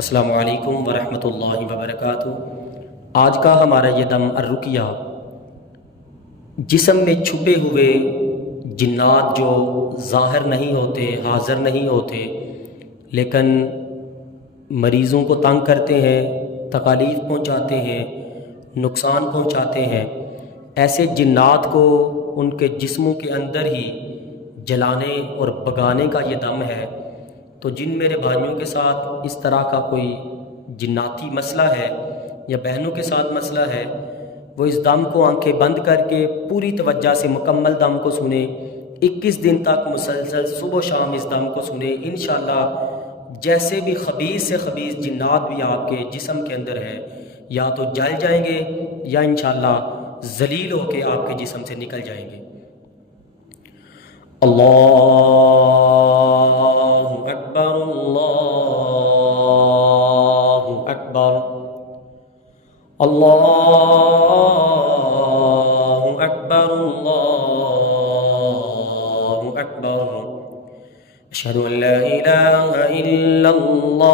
अस्सलामु अलैकुम वरहमतुल्लाहि वबरकातुहू। आज का हमारा ये दम अर्रुकिया, जिस्म में छुपे हुए जिन्नात जो ज़ाहिर नहीं होते, हाज़िर नहीं होते, लेकिन मरीज़ों को तंग करते हैं, तकालीफ पहुँचाते हैं, नुकसान पहुँचाते हैं, ऐसे जिन्नात को उनके जिस्मों के अंदर ही जलाने और भगाने का ये दम है। तो जिन मेरे भाइयों के साथ इस तरह का कोई जिन्नाती मसला है या बहनों के साथ मसला है, वो इस दम को आंखें बंद करके पूरी तवज्जो से मुकम्मल दम को सुने। 21 दिन तक मुसलसल सुबह शाम इस दम को सुने। इंशाअल्लाह जैसे भी खबीस से खबीस जिन्नात भी आपके जिस्म के अंदर है, या तो जल जाएंगे या इंशाअल्लाह जलील होके आपके जिस्म से निकल जाएंगे। अल्लाहु अकबर, अल्लाहु अकबर, अल्लाहु अकबर, अल्लाहु अकबर। अशहदु अन ला इलाहा इल्लल्लाह,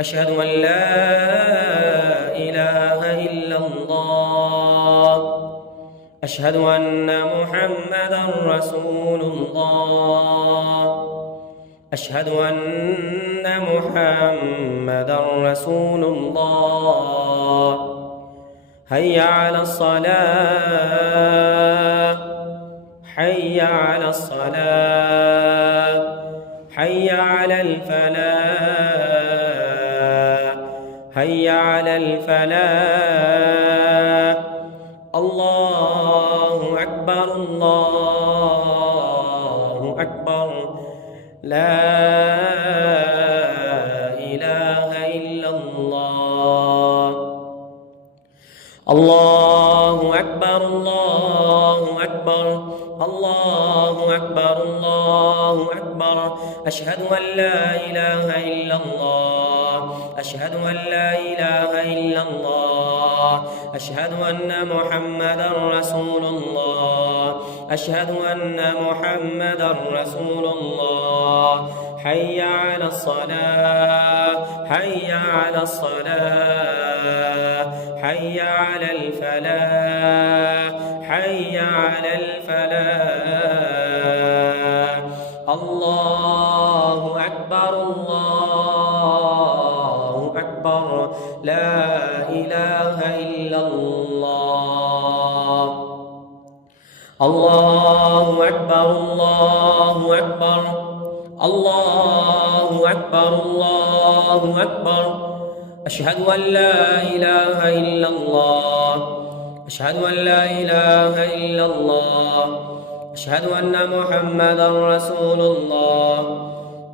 अशहदु अन ला इलाहा इल्लल्लाह, अशहदु अन्ना मुहम्मदन रसूलुल्लाह, अशहदु अन्ना मुहम्मदन रसूलुल्लाह। हय्या अलस सलाह, हय्या अलस सलाह, हय्या अलल फलाह, हय्या अलल फलाह। अल्लाहु अकबर, अल्लाहु अकबर, ला इलाहा इल्लल्लाह। अल्लाहु अकबर, अल्लाहु अकबर, अल्लाहु अकबर, अल्लाहु अकबर। अशहदु अन ला इलाहा इल्लल्लाह, अशहदु अन ला इलाहा इल्लल्लाह, अशहदु अन्ना मुहम्मदन रसूलुल्लाह, अशहदु अन्ना मुहम्मदन रसूलुल्लाह। हय्या अलस सलाह, हय्या अलस सलाह, हय्या अलल फलाह, हय्या अलल फलाह। अल्लाहु अकबर, अल्लाहु अकबर, ला इलाहा इल्लल्लाह। अल्लाहु अकबर, अल्लाहु अकबर, अल्लाहु अकबर, अल्लाहु अकबर। अशहदु अन ला इलाहा इल्लल्लाह, अशहदु अन ला इलाहा इल्लल्लाह, अशहदु अन्ना मुहम्मदन रसूलुल्लाह,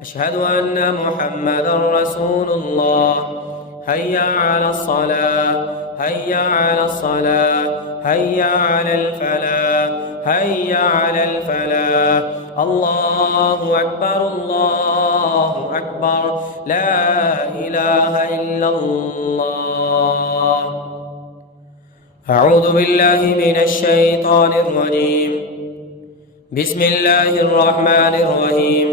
अशहदु अन्ना मुहम्मदन रसूलुल्लाह। हय्या अलस सलाह, हय्या अलस सलाह, हय्या अलल फलाह, हय्या अलल फलाह। अल्लाहु अकबर, अल्लाहु अकबर, ला इलाहा इल्लल्लाह। अऊज़ु बिल्लाहि मिनश शैतानिर रजीम। बिस्मिल्लाहिर रहमानिर रहीम।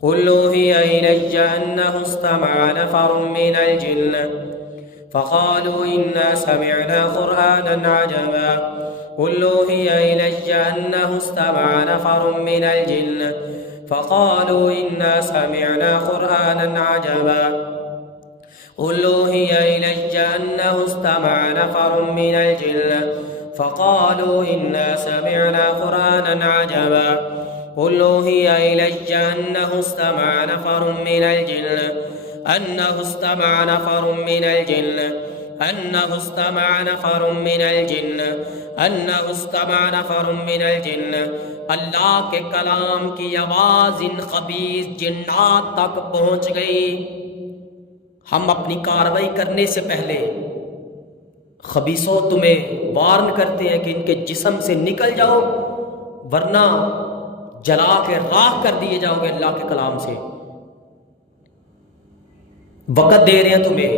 कुल ऊहिया इलैया अन्नहु इस्तमअ नफरुम मिनल जिन्न फ़क़ालू इन्ना समिअना क़ुरआनन अजबा। कुल ऊहिया इलैया अन्नहु इस्तमअ नफरुम मिनल जिन्न फ़क़ालू इन्ना समिअना क़ुरआनन अजबा। कुल ऊहिया इलैया अन्नहु इस्तमअ नफरुम मिनल जिन्न फ़क़ालू इन्ना समिअना क़ुरआनन अजबा। कुल ऊहिया इलैया अन्नहु इस्तमअ नफरुम मिनल जिन्न, अन्नहु इस्तमअ नफरुम मिनल जिन्न, अन्नहु इस्तमअ नफरुम मिनल जिन्न, अन्नहु इस्तमअ नफरुम मिनल जिन्न। अल्लाह के कलाम की आवाज़ इन खबीस जिन्नात तक पहुँच गई। हम अपनी कार्रवाई करने से पहले खबीसों तुम्हें वार्न करते हैं कि इनके जिस्म से निकल जाओ, वरना जला के राख कर दिए जाओगे। अल्लाह के कलाम से वक़्त दे रहे हैं तुम्हें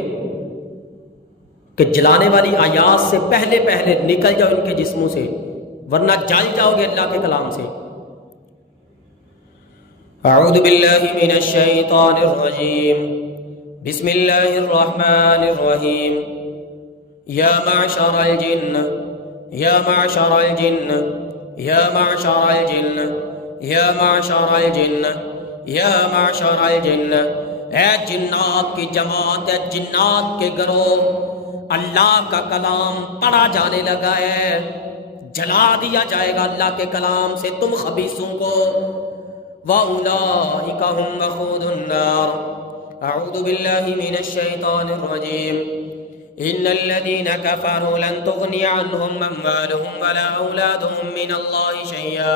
कि जलाने वाली आयात से पहले पहले निकल जाओ इनके जिस्मों से, वरना जल जाओगे अल्लाह के कलाम से। अऊज़ु बिल्लाहि मिनश शैतानिर रजीम। बिस्मिल्लाहिर रहमानिर रहीम। या माशरल जिन्न या माशरल जिन्न या माशरल जिन्न या माशरल जिन्न या माशरल जिन्न। ऐ जिन्नात की जमात, ऐ जिन्नात के गिरोह, अल्लाह का कलाम पढ़ा जाने लगा है, जला दिया जाएगा अल्लाह के कलाम से तुम खबीसों को। वउलाइका हुम वक़ूदुन नार। अऊज़ु बिल्लाहि मिनश शैतानिर रजीम। इन्नल्लज़ीना कफ़रू लन तुग़निया अन्हुम अम्वालुहुम वला औलादुहुम मिनल्लाहि शैय्अा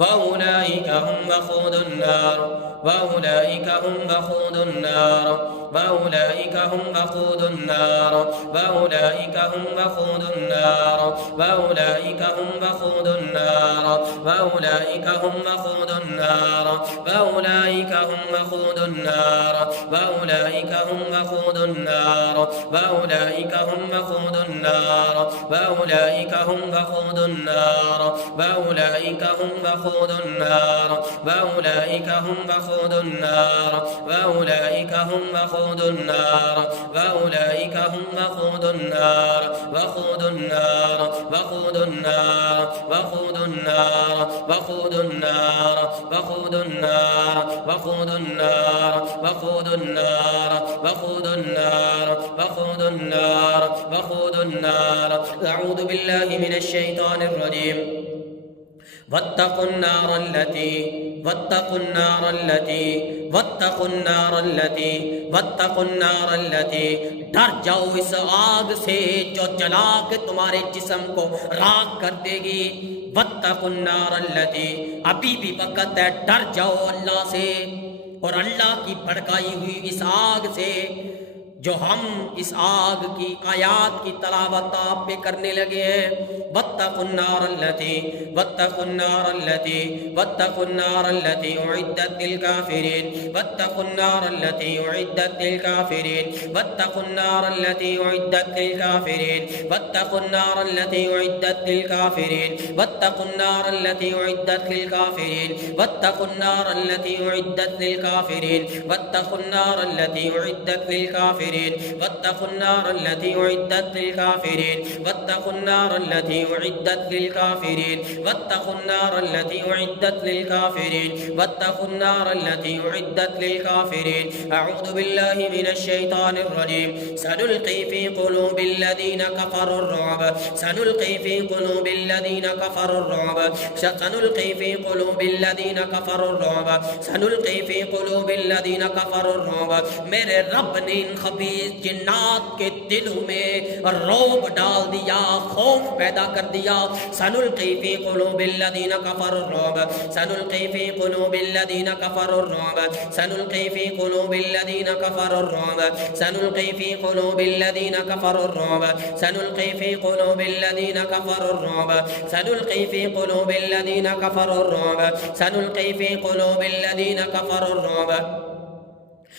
वउलाइका हुम वक़ूदुन नार वउलाइका हुम वक़ूदुन नार वउलाइका हुम वक़ूदुन नार वउलाइका हुम वक़ूदुन नार वउलाइका हुम वक़ूदुन नार वउलाइका हुम वक़ूदुन नार वउलाइका हुम वक़ूदुन नार वउलाइका हुम वक़ूदुन नार वउलाइका हुम वक़ूदुन नार वउलाइका हुम वक़ूदुन नार वउलाइका हुम वक़ूदुन नार वउलाइका हुम वक़ूदुन नार वउलाइका हुम वक़ूदुन नार वउलाइका हुम वक़ूदुन नार वक़ूदुन नार वक़ूदुन नार वक़ूदुन नार वक़ूदुन नार वक़ूदुन नार वक़ूदुन नार वक़ूदुन नार वक़ूदुन नार वक़ूदुन नार वक़ूदुन नार। अऊज़ु बिल्लाहि मिनश शैतानिर रजीम। वत्तकुन नारल्लती वत्तकुन नारल्लती वत्तकुन नारल्लती वत्तकुन नारल्लती। डर जाओ इस आग से जो जला के तुम्हारे जिस्म को राख कर देगी। वत्तकुन नारल्लती, अभी भी वक़्त है, डर जाओ अल्लाह से और अल्लाह की भड़काई हुई इस आग से जो हम इस आग की आयात की तलावत आप पे करने लगे हैं। वत्तकुन नारल्लती वत्तकुन नारल्लती वत्तकुन नारल्लती उइद्दत लिल काफिरीन वत्तकुन नारल्लती उइद्दत लिल काफिरीन वत्तकुन नारल्लती उइद्दत लिल काफिरीन वत्तकुन नारल्लती उइद्दत लिल काफिरीन वत्तकुन नारल्लती उइद्दत लिल काफिरीन वत्तकुन नारल्लती उइद्दत लिल काफिरीन वत्तकुन नारल्लती उइद्दत लिल काफिरीन वत्तकुन नारल्लती उइद्दत लिल काफिरीन वत्तकुन नारल्लती उइद्दत लिल काफिरीन वत्तकुन नारल्लती उइद्दत लिल काफिरीन वत्तकुन नारल्लती उइद्दत लिल काफिरीन। अऊज़ु बिल्लाहि मिनश शैतानिर रजीम। सनुल्क़ी फ़ी क़ुलूबिल लज़ीना कफ़रुर रुअब सनुल्क़ी फ़ी क़ुलूबिल लज़ीना कफ़रुर रुअब सनुल्क़ी फ़ी क़ुलूबिल लज़ीना कफ़रुर रुअब सनुल्क़ी फ़ी क़ुलूबिल लज़ीना कफ़रुर रुअब। मेरे रब ने इन खबीस जिन्नात के दिलों में रौब डाल दिया, खौफ पैदा कर दिया। सनुल्क़ी फ़ी क़ुलूबिल लज़ीना कफ़रुर रुअब सनुल्क़ी फ़ी क़ुलूबिल लज़ीना कफ़रुर रुअब सनुल्क़ी फ़ी क़ुलूबिल लज़ीना कफ़रुर रुअब सनुल्क़ी फ़ी क़ुलूबिल लज़ीना कफ़रुर रुअब सनुल्क़ी फ़ी क़ुलूबिल लज़ीना कफ़रुर रुअब सनुल्क़ी फ़ी क़ुलूबिल लज़ीना कफ़रुर रुअब सनुल्क़ी फ़ी क़ुलूबिल लज़ीना कफ़रुर रुअब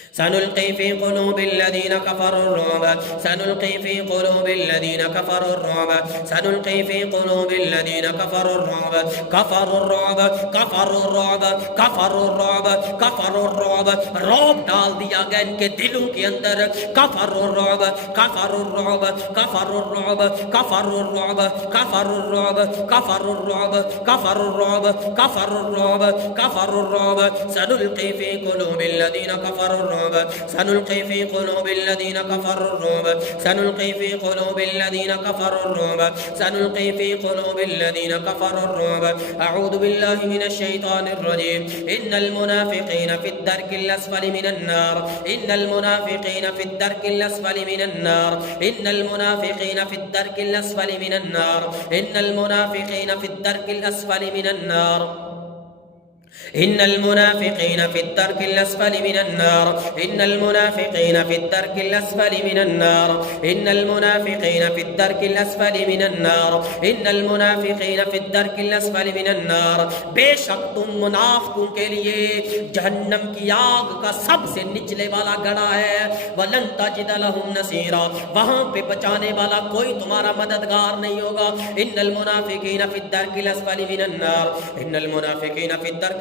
सनुल्क़ी फ़ी क़ुलूबिल लज़ीना कफ़रुर रुअब सनुल्क़ी फ़ी क़ुलूबिल लज़ीना कफ़रुर रुअब सनुल्क़ी फ़ी क़ुलूबिल लज़ीना कफ़रुर रुअब कफ़रुर रुअब कफ़रुर रुअब कफ़रुर रुअब कफ़रुर रुअब। रौब डाल दिया गया इनके दिलों के अंदर। कफ़रुर रुअब कफ़रुर रुअब कफ़रुर रुअब कफ़रुर रुअब कफ़रुर रुअब कफ़रुर रुअब कफ़रुर रुअब कफ़रुर रुअब कफ़रुर रुअब। सनुल्क़ी फ़ी क़ुलूबिल लज़ीना कफ़रुर रुअब सनुल्क़ी फ़ी क़ुलूबिल लज़ीना कफ़रुर रुअब सनुल्क़ी फ़ी क़ुलूबिल लज़ीना कफ़रुर रुअब सनुल्क़ी फ़ी क़ुलूबिल लज़ीना कफ़रुर रुअब। अऊज़ु बिल्लाहि मिनश शैतानिर रजीम। इन्नल मुनाफ़िक़ीना फ़िद्दरकिल अस्फ़लि मिनन नार इन्नल मुनाफ़िक़ीना फ़िद्दरकिल अस्फ़लि मिनन नार इन्नल मुनाफ़िक़ीना फ़िद्दरकिल अस्फ़लि मिनन नार इन्नल मुनाफ़िक़ीना फ़िद्दरकिल अस्फ़लि मिनन नार इन्नल मुनाफ़िक़ीना फ़िद्दरकिल अस्फ़लि मिनन नार इन्नल मुनाफ़िक़ीना फ़िद्दरकिल अस्फ़लि मिनन नार इन्नल मुनाफ़िक़ीना फ़िद्दरकिल अस्फ़लि मिनन नार इन्नल मुनाफ़िक़ीना फ़िद्दरकिल अस्फ़लि मिनन नार। बेशक तुम मुनाफ़िकों के लिए जहन्नम की आग का सबसे निचले वाला गड़ा है। वलन तजिद लहुम नसीरा, वहाँ पे बचाने वाला कोई तुम्हारा मददगार नहीं होगा। इन्नल मुनाफ़िक़ीना फ़िद्दरकिल अस्फ़लि मिनन नार इन्नल मुनाफ़िक़ीना फ़िद्दरकिल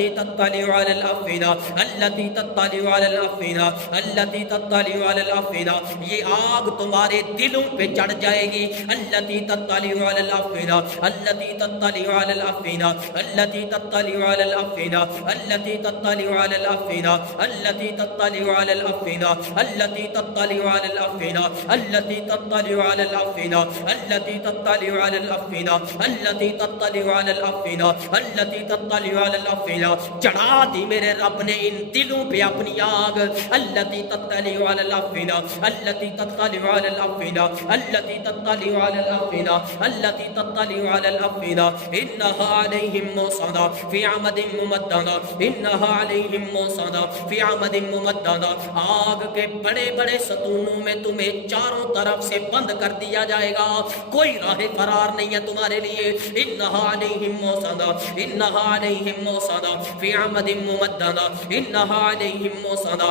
अल्लती तत्तलिउ अलल अफ़िदा, अल्लती तत्तलिउ अलल अफ़िदा, अल्लती तत्तलिउ अलल अफ़िदा। ये आग तुम्हारे दिलों पे चढ़ जाएगी। अल्लती तत्तलिउ अलल अफ़िदा, अल्लती तत्तलिउ अलल अफ़िदा, अल्लती तत्तलिउ अलल अफ़िदा, अल्लती तत्तलिउ अलल अफ़िदा, अल्लती तत्तलिउ अलल अफ़िदा, अल्लती तत्तलिउ अलल अफ़िदा, अल्लती तत्तलिउ अलल अफ़िदा, अल्लती तत्तलिउ अलल अफ़िदा, अल्लती तत्तलिउ अलल अफ़िदा, अल्लती तत्तलिउ अलल अफ़िदा। चढ़ा दी मेरे रब ने इन दिलों पे अपनी आग। अल्लती तत्तलिउ अलल अफ़िदा, अल्लती तत्तलिउ अलल अफ़िदा, अल्लती तत्तलिउ अलल अफ़िदा, अल्लती तत्तलिउ अलल अफ़िदा। इन्नहा अलैहिम मुसदा फ़ी अमदिन मुमद्ददा, इन्नहा अलैहिम मुसदा फ़ी अमदिन मुमद्ददा। आग के बड़े बड़े सतूनों में तुम्हें चारों तरफ से बंद कर दिया जाएगा, कोई राह फरार नहीं है तुम्हारे लिए। इन्नहा अलैहिम मुसदा, इन्नहा अलैहिम मुसदा फ़ी अमदिन मुमद्ददा, इन्नहा अलैहिम मुसदा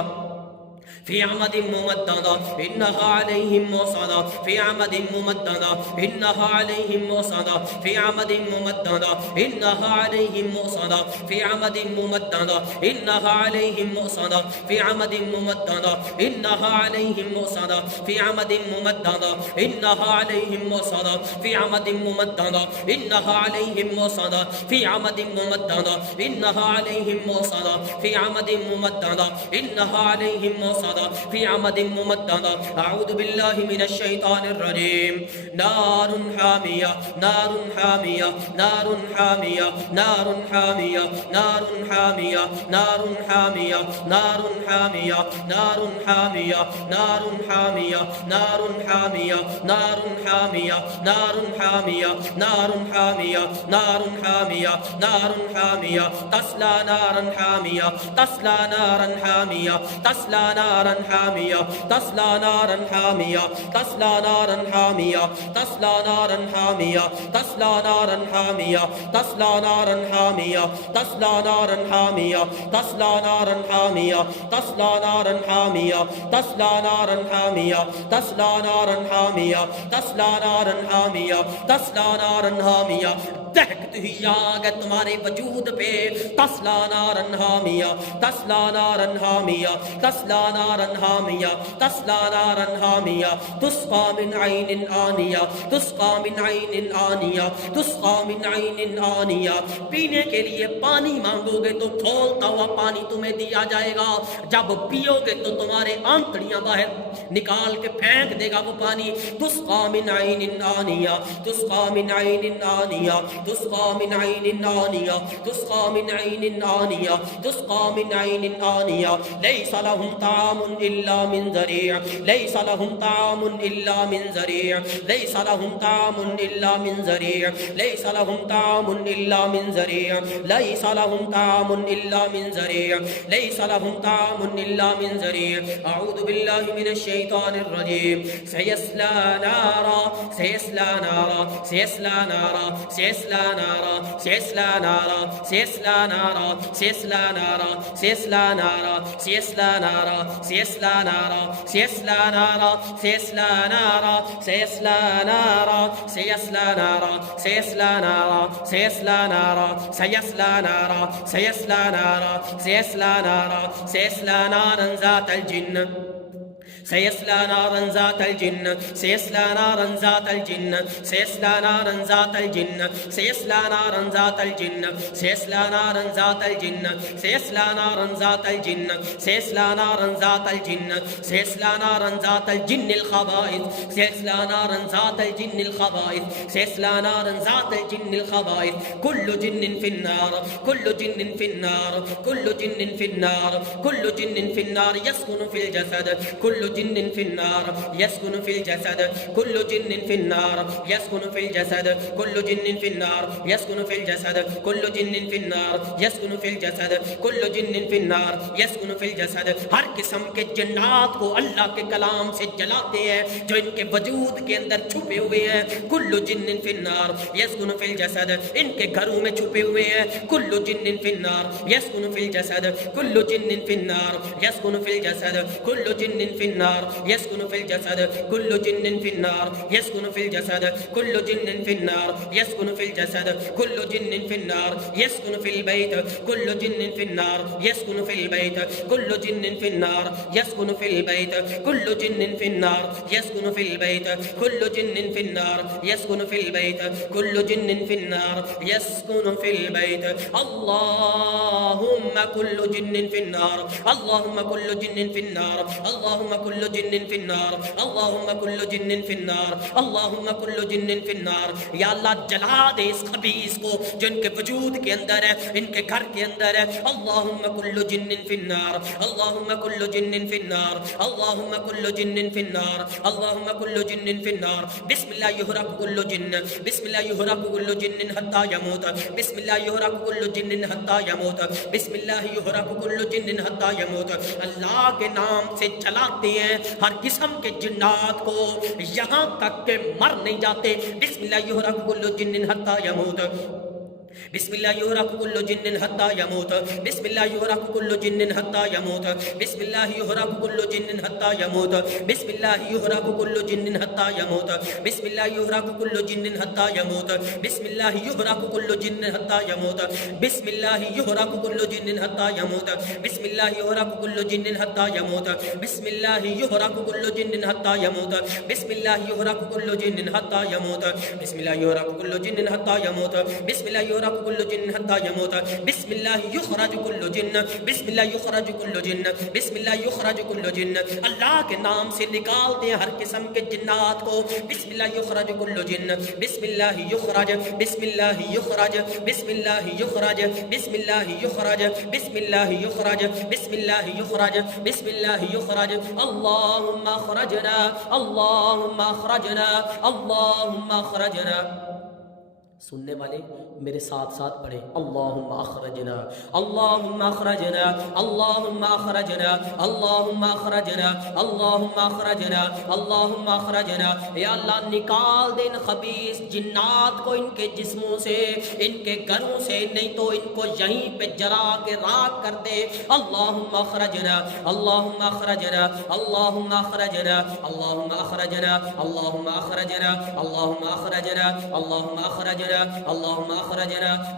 फ़ी अमदिन मुमद्ददा, इन्नहा अलैहिम मुसदा फ़ी अमदिन मुमद्ददा, इन्नहा अलैहिम मुसदा फ़ी अमदिन मुमद्ददा, इन्नहा अलैहिम मुसदा फ़ी अमदिन मुमद्ददा, इन्नहा अलैहिम मुसदा फ़ी अमदिन मुमद्ददा, इन्नहा अलैहिम मुसदा फ़ी अमदिन मुमद्ददा, इन्नहा अलैहिम मुसदा फ़ी अमदिन मुमद्ददा, इन्नहा अलैहिम मुसदा फ़ी अमदिन मुमद्ददा, इन्नहा अलैहिम मुसदा फ़ी अमदिन मुमद्ददा, इन्नहा अलैहिम मुसदा फ़ी अमदिन मुमद्ददा। अऊज़ु बिल्लाहि मिनश शैतानिर रजीम। नारुन हामिया, नारुन हामिया, नारुन हामिया, नारुन हामिया, नारुन हामिया, नारुन हामिया, नारुन हामिया, नारुन हामिया, नारुन हामिया, नारुन हामिया, नारुन हामिया, नारुन हामिया, नारुन हामिया, नारुन हामिया, नारुन हामिया, तस्ला नारन हामिया, तस्ला नारन हामिया, तस्ला नारन हामिया, तस्ला नारन हामिया, तस्ला नारन हामिया, तस्ला नारन हामिया, तस्ला नारन हामिया, तस्ला नारन हामिया, तस्ला नारन हामिया, तस्ला नारन हामिया, तस्ला नारन हामिया, तस्ला नारन हामिया, तस्ला नारन हामिया, तस्ला नारन हामिया, तस्ला नारन हामिया। दहकती हुई आग है तुम्हारे वजूद पे। तस्ला नारन हामिया, तस्ला नारन हामिया, तस्ला नारन हामिया, तस्ला नारन हामिया। तुस्का मिन ऐनिन आनिया, तुस्का मिन ऐनिन आनिया, तुस्का मिन ऐनिन आनिया। पीने के लिए पानी मांगोगे तो खौलता हुआ पानी तुम्हें दिया जाएगा। जब पियोगे तो तुम्हारे आंतड़ियां बाहर निकाल के फेंक देगा वो पानी। तुस्का मिन ऐनिन आनिया, तुस्का मिन ऐनिन आनिया, तुस्का मिन ऐनिन आनिया, तुस्का मिन ऐनिन आनिया, तुस्का मिन ऐनिन आनिया। लैसा लहुम ताअमुन इल्ला मिन ज़री', लैसा लहुम ताअमुन इल्ला मिन ज़री', लैसा लहुम ताअमुन इल्ला मिन ज़री', लैसा लहुम ताअमुन इल्ला मिन ज़री', लैसा लहुम ताअमुन इल्ला मिन ज़री', लैसा लहुम ताअमुन इल्ला मिन ज़री'। अऊज़ु बिल्लाहि मिनश शैतानिर रजीम। सयस्ला नारा, सयस्ला नारा, सयस्ला नारा, सयस्ला नारा, सयस्ला नारा, सयस्ला नारा, सयस्ला नारा, सयस्ला नारा, सयस्ला नारा, सयस्ला नारा, सयस्ला नारा, सयस्ला नारा, सयस्ला नारा, सयस्ला नारा, सयस्ला नारा, सयस्ला नारा, सयस्ला नारा, सयस्ला नारा, सयस्ला नारा, सयस्ला नारन ज़ातल जिन्न, सयस्ला नारन ज़ातल जिन्न, सयस्ला नारन ज़ातल जिन्न, सयस्ला नारन ज़ातल जिन्न, सयस्ला नारन ज़ातल जिन्न, सयस्ला नारन ज़ातल जिन्न, सयस्ला नारन ज़ातल जिन्न, सयस्ला नारन ज़ातल जिन्न, सयस्ला Naran ज़ातल जिन्निल खबाइस, सयस्ला Naran ज़ातल जिन्निल खबाइस, सयस्ला Naran ज़ातल जिन्निल खबाइस। Kullu जिन्निन फिन्नार, Kullu जिन्निन फिन्नार, Kullu जिन्निन फिन्नार, Kullu जिन्निन फिन्नार यस्कुनु fill जसद, Kullu जिन्निन फिन्नार यस्कुनु fill जसद, Kullu जिन्निन फिन्नार यस्कुनु fill जसद, Kullu जिन्निन फिन्नार यस्कुनु fill जसद, Kullu जिन्निन फिन्नार यस्कुनु fill जसद, Kullu जिन्निन फिन्नार यस्कुनु fill जसद। हर किस्म के जिन्नात को अल्लाह के कलाम से जलाते हैं जो इनके वजूद के अंदर छुपे हुए हैं। कुल्लु जिन्निन फिन्नार यस्कुनु फिल जसद, इनके घरों में छुपे हुए हैं। Kullu जिन्निन फिन्नार यस्कुनु fill जसद, Kullu जिन्निन फिन्नार यस्कुनु fill जसद, Kullu जिन्निन फिन्नार यस्कुनु fill जसद Kullu जिन्निन फिन्नार यस्कुनु fill जसद Kullu जिन्निन फिन्नार यस्कुनु fill जसद Kullu जिन्निन फिन्नार यस्कुनु fill बैत कुल्लु जिन्निन फिन्नार यस्कुनु फिल बैत कुल्लु जिन्निन फिन्नार यस्कुनु फिल बैत कुल्लु जिन्निन फिन्नार यस्कुनु फिल बैत कुल्लु जिन्निन फिन्नार यस्कुनु फिल बैत कुल्लु जिन्निन फिन्नार यस्कुनु फिल बैत अल्लाहुम्मा कुल्लु जिन्निन फिन्नार अल्लाहुम्मा कुल्लु जिन्निन फिन्नार अल्लाहुम्मा कुल्लु जिन्निन फिन्नार अल्लाहुम्मा कुल्लु जिन्निन फिन्नार अल्लाहुम्मा कुल्लु जिन्निन फिन्नार। या अल्लाह जला दे इस खबीस को जो इनके वजूद के अंदर है, इनके घर के अंदर है। अल्लाहुम्मा कुल्लु जिन्निन फिन्नार अल्लाहुम्मा कुल्लु जिन्निन फिन्नार अल्लाहुम्मा कुल्लु जिन्निन फिन्नार अल्लाहुम्मा कुल्लु जिन्निन फिन्नार। बिस्मिल्लाह युहरक कुल्लु जिन्न बिस्मिल्लाह युहरक कुल्लु जिन्निन हत्ता यमूत बिस्मिल्लाह युहरक कुल्लु जिन्निन हत्ता यमूत बिस्मिल्लाह युहरक कुल्लु जिन्निन हत्ता यमूत। अल्लाह के नाम से जलाते हैं हर किस्म के जिन्नात को यहाँ तक के मर नहीं जाते। बिस्मिल्लाह युहरक कुल्लु जिन्निन हत्ता यमूत बिस्मिल्लाह युहरक कुल्लु जिन्निन हत्ता यमूत बिस्मिल्लाह युहरक कुल्लु जिन्निन हत्ता यमूत बिस्मिल्लाह युहरक कुल्लु जिन्निन हत्ता यमूत बिस्मिल्लाह युहरक कुल्लु जिन्निन हत्ता यमूत बिस्मिल्लाह युहरक कुल्लु जिन्निन हत्ता यमूत बिस्मिल्लाह युहरक कुल्लु जिन्निन हत्ता यमूत बिस्मिल्लाह युहरक कुल्लु जिन्निन हत्ता यमूत बिस्मिल्लाह युहरक कुल्लु जिन्निन हत्ता यमूत बिस्मिल्लाह युहरक कुल्लु जिन्निन हत्ता यमूत बिस्मिल्लाह युहरक कुल्लु जिन्निन हत्ता यमूत बिस्मिल्लाह युहरक कुल्लु जिन्निन हत्ता यमूत बिस्मिल्लाह युहरक कुल्लु जिन्न हत्ता यमूत बिस्मिल्लाह युखरज कुल्लु जिन्न बिस्मिल्लाह युखरज कुल्लु जिन्न बिस्मिल्लाह युखरज कुल्लु जिन्न। अल्लाह के नाम से निकालते हैं हर किस्म के जिन्नात को। बिस्मिल्लाह युखरज कुल्लु जिन्न बिस्मिल्लाह युखरज बिस्मिल्लाह युखरज बिस्मिल्लाह युखरज बिस्मिल्लाह युखरज बिस्मिल्लाह युखरज बिस्मिल्लाह युखरज बिस्मिल्लाह युखरज। अल्लाहुम्मा अखरजना अल्लाहुम्मा अखरजना अल्लाहुम्मा अखरजना। सुनने वाले मेरे साथ साथ पढ़े अल्लाहुम्मा अखरजना अल्लाहुम्मा अखरजना अल्लाहुम्मा अखरजना अल्लाहुम्मा अखरजना अल्लाहुम्मा अखरजना अल्लाहुम्मा अखरजना। या अल्लाह निकाल दे इन खबीस जिन्नात को इनके जिस्मों से, इनके घरों से, नहीं तो इनको यहीं पे जला के राख कर दे। अल्लाहुम्मा अखरजना अल्लाहुम्मा अखरजना अल्लाहुम्मा अखरजना अल्लाहुम्मा अखरजना अल्लाहुम्मा अखरजना अल्लाहुम्मा अखरजना अल्लाहुम्मा अखरजना अल्लाहुम्मा अखरजना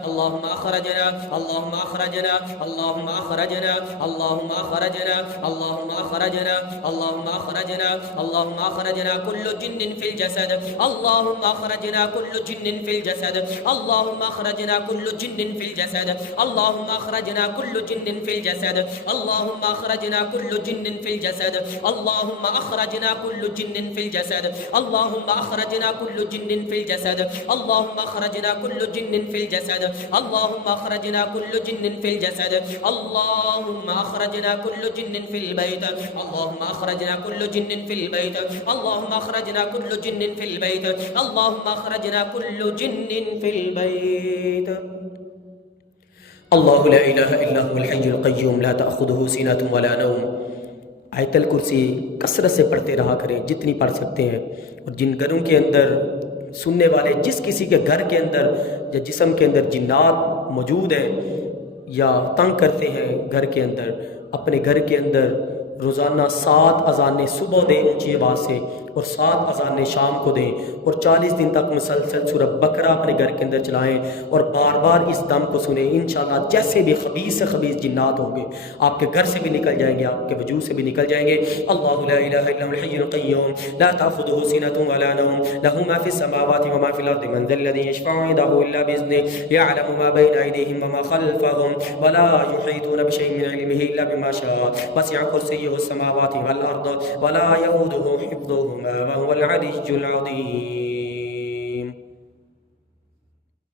अल्लाहुम्मा अखरजना अल्लाहुम्मा अखरजना अल्लाहुम्मा अखरजना अल्लाहुम्मा अखरजना अल्लाहुम्मा अखरजना अल्लाहुम्मा अखरजना अल्लाहुम्मा अखरजना कुल्लु जिन्निन फिल जसद अल्लाहुम्मा अखरजना कुल्लु जिन्निन फिल जसद अल्लाहुम्मा अखरजना कुल्लु जिन्निन फिल जसद अल्लाहुम्मा अखरजना कुल्लु जिन्निन फिल जसद अल्लाहुम्मा अखरजना कुल्लु जिन्निन फिल जसद अल्लाहुम्मा अखरजना कुल्लु जिन्निन फिल जसद अल्लाहुम्मा अखरजना कुल्लु जिन्निन फिल जसद अल्लाहुम्मा अखरजना कुल्लु जिन्निन फिल जसद अल्लाहुम्मा अखरजना कुल्लु जिन्निन फिल जसद अल्लाहुम्मा अखरजना कुल्लु जिन्निन फिल बैत अल्लाहुम्मा अखरजना कुल्लु जिन्निन फिल बैत अल्लाहुम्मा अखरजना कुल्लु जिन्निन फिल बैत अल्लाहुम्मा अखरजना कुल्लु जिन्निन फिल बैत। अल्लाहु ला इलाहा इल्ला हुवल हय्युल क़य्यूम ला तअख़ुज़ुहु सिनतुन वला नौम। आयतल कुर्सी कसरत से पढ़ते रहा करें जितनी पढ़ सकते हैं। और जिन घरों के अंदर सुनने वाले जिस किसी के घर के अंदर या जिस्म के अंदर जिन्नात मौजूद हैं या तंग करते हैं घर के अंदर, अपने घर के अंदर रोज़ाना 7 अज़ानें सुबह दें ऊंची आवाज़ से और 7 अज़ानें शाम को दें और 40 दिन तक मुसलसल सूरह बकरा अपने घर के अंदर चलाएं और बार बार इस दम को सुने। इंशाअल्लाह जैसे भी खबीस से खबीस जिन्नात होंगे आपके घर से भी निकल जाएंगे, आपके वजूद से भी निकल जाएंगे। अल्लाहु ला इलाहा इल्ला हुवल हय्युल क़य्यूम ला तअख़ुज़ुहु सिनतुन वला नौम लहु मा फ़िस समावाति व मा फ़िल अर्दि मन ज़ल्लज़ी यशफ़अु इंदहु इल्ला बिइज़्निहि यअलमु मा बैना अयदीहिम व मा ख़ल्फ़हुम व ला युहीतूना बिशैइन मिन इल्मिहि इल्ला बिमा शाअ वसिअ कुर्सियुहु समावाति वल अर्द व ला यऊदुहु हिफ़्ज़ुहुमा व हुवल अलिय्युल अज़ीम।